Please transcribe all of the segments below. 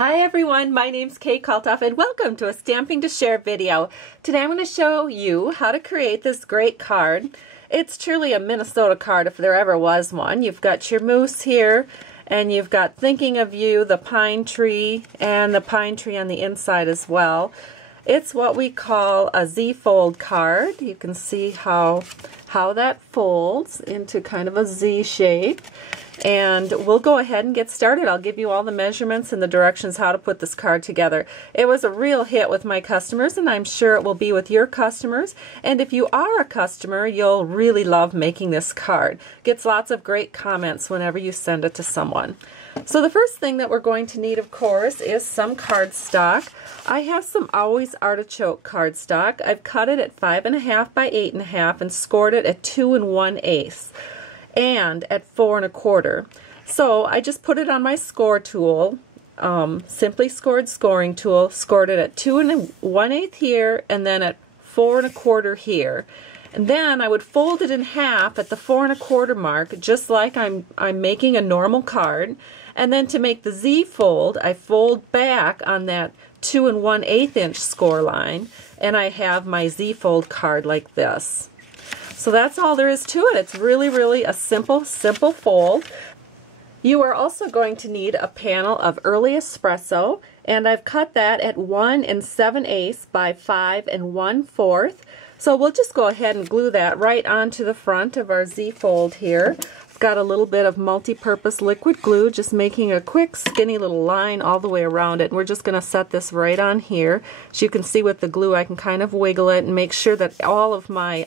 Hi everyone, my name's Kalthoff and welcome to a Stamping to Share video. Today I'm going to show you how to create this great card. It's truly a Minnesota card if there ever was one. You've got your moose here and you've got Thinking of You, the pine tree, and the pine tree on the inside as well. It's what we call a Z-fold card. You can see how that folds into kind of a Z shape. And we'll go ahead and get started. I'll give you all the measurements and the directions how to put this card together. It was a real hit with my customers, and I'm sure it will be with your customers. And if you are a customer, you'll really love making this card. Gets lots of great comments whenever you send it to someone. So the first thing that we're going to need, of course, is some cardstock. I have some Always Artichoke cardstock. I've cut it at 5.5 by 8.5 and scored it at 2 1/8. And at 4 1/4. So I just put it on my score tool, Simply Scored scoring tool, scored it at 2 1/8 here, and then at 4 1/4 here. And then I would fold it in half at the 4 1/4 mark, just like I'm making a normal card. And then to make the Z fold, I fold back on that 2 1/8 inch score line, and I have my Z fold card like this. So that's all there is to it. It's really a simple fold. You are also going to need a panel of early espresso, and I've cut that at 1 7/8 by 5 1/4. So we'll just go ahead and glue that right onto the front of our Z fold here. I've got a little bit of multi-purpose liquid glue, just making a quick skinny little line all the way around it. And we're just going to set this right on here. As you can see with the glue, I can kind of wiggle it and make sure that all of my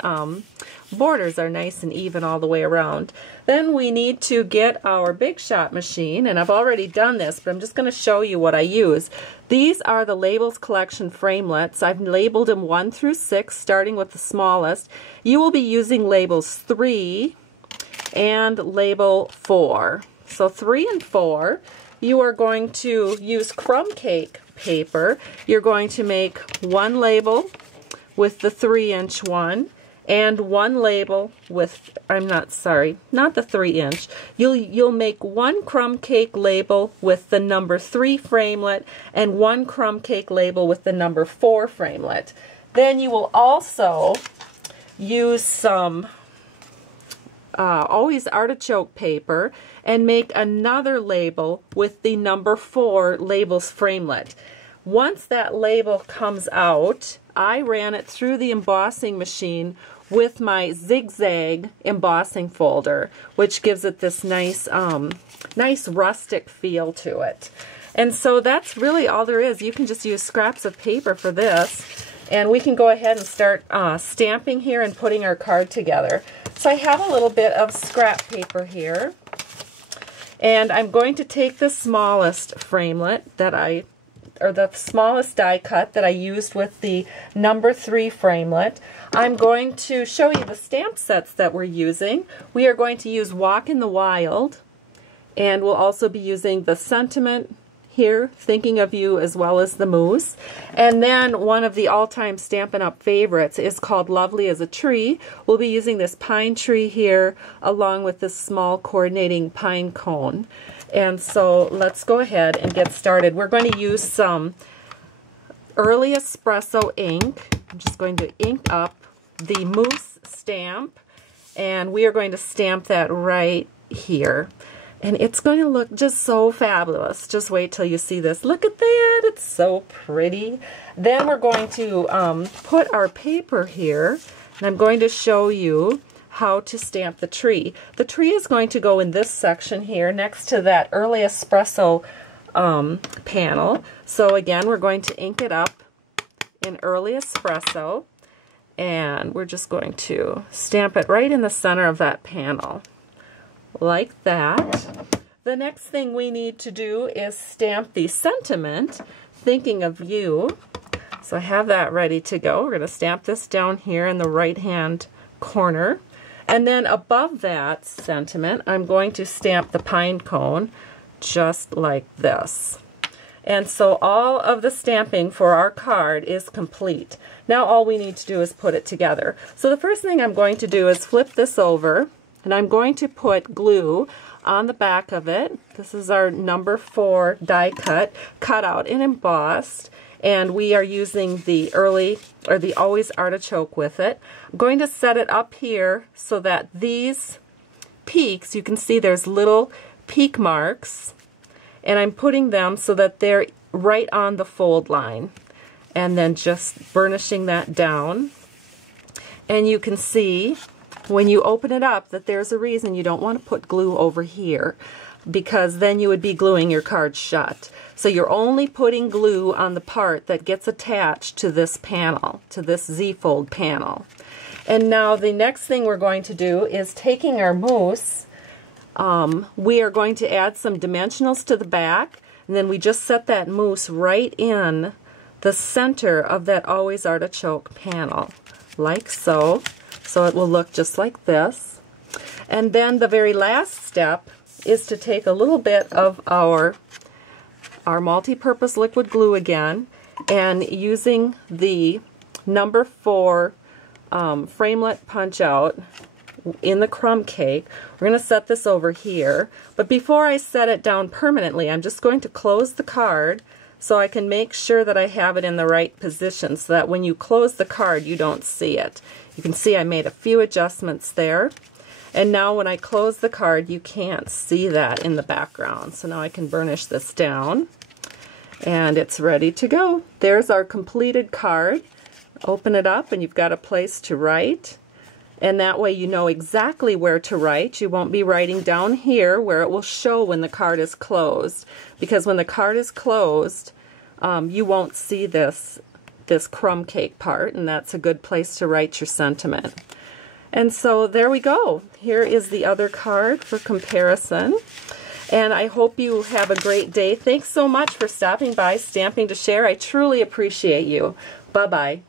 borders are nice and even all the way around. Then we need to get our Big Shot machine, and I've already done this, but I'm just going to show you what I use. These are the Labels Collection framelits. I've labeled them 1 through 6, starting with the smallest. You will be using labels 3 and label 4. So 3 and 4, you are going to use crumb cake paper. You're going to make one label with the 3-inch one, and one label with, not the 3-inch. You'll make one crumb cake label with the number 3 framelit and one crumb cake label with the number 4 framelit. Then you will also use some Always Artichoke paper and make another label with the number 4 labels framelit. Once that label comes out, I ran it through the embossing machine with my zigzag embossing folder, which gives it this nice rustic feel to it. And so that's really all there is. You can just use scraps of paper for this, and we can go ahead and start stamping here and putting our card together. So I have a little bit of scrap paper here, and I'm going to take the smallest framelit that the smallest die cut that I used with the number 3 framelit. I'm going to show you the stamp sets that we're using. We are going to use Walk in the Wild, and we'll also be using the Sentiment here, Thinking of You, as well as the Moose. And then one of the all-time Stampin' Up! Favorites is called Lovely as a Tree. We'll be using this pine tree here along with this small coordinating pine cone. And so let's go ahead and get started. We're going to use some early espresso ink. I'm just going to ink up the Moose stamp, and we are going to stamp that right here. And it's going to look just so fabulous. Just wait till you see this. Look at that. It's so pretty. Then we're going to put our paper here, and I'm going to show you how to stamp the tree. The tree is going to go in this section here next to that early espresso panel. So again, we're going to ink it up in early espresso, and we're just going to stamp it right in the center of that panel like that. The next thing we need to do is stamp the Sentiment, Thinking of You. So I have that ready to go. We're going to stamp this down here in the right hand corner. And then above that Sentiment, I'm going to stamp the pine cone just like this. And so all of the stamping for our card is complete. Now all we need to do is put it together. So the first thing I'm going to do is flip this over, and I'm going to put glue on the back of it. This is our number 4 die cut out and embossed, and we are using the Always Artichoke with it. I'm going to set it up here so that these peaks, you can see there's little peak marks, and I'm putting them so that they're right on the fold line, and then just burnishing that down. And you can see when you open it up that there's a reason you don't want to put glue over here, because then you would be gluing your card shut. So you're only putting glue on the part that gets attached to this panel, to this Z-fold panel. And now the next thing we're going to do is taking our mousse, we are going to add some dimensionals to the back, and then we just set that mousse right in the center of that Always Artichoke panel, like so. So it will look just like this. And then the very last step is to take a little bit of our multi-purpose liquid glue again, and using the number 4 framelit punch out in the crumb cake, we're going to set this over here. But before I set it down permanently, I'm just going to close the card so I can make sure that I have it in the right position, so that when you close the card you don't see it. You can see I made a few adjustments there, and now when I close the card you can't see that in the background. So now I can burnish this down, and it's ready to go. There's our completed card. Open it up and you've got a place to write, and that way you know exactly where to write. You won't be writing down here where it will show when the card is closed, because when the card is closed you won't see this crumb cake part, and that's a good place to write your sentiment. And so there we go. Here is the other card for comparison. And I hope you have a great day. Thanks so much for stopping by Stamping to Share. I truly appreciate you. Bye-bye.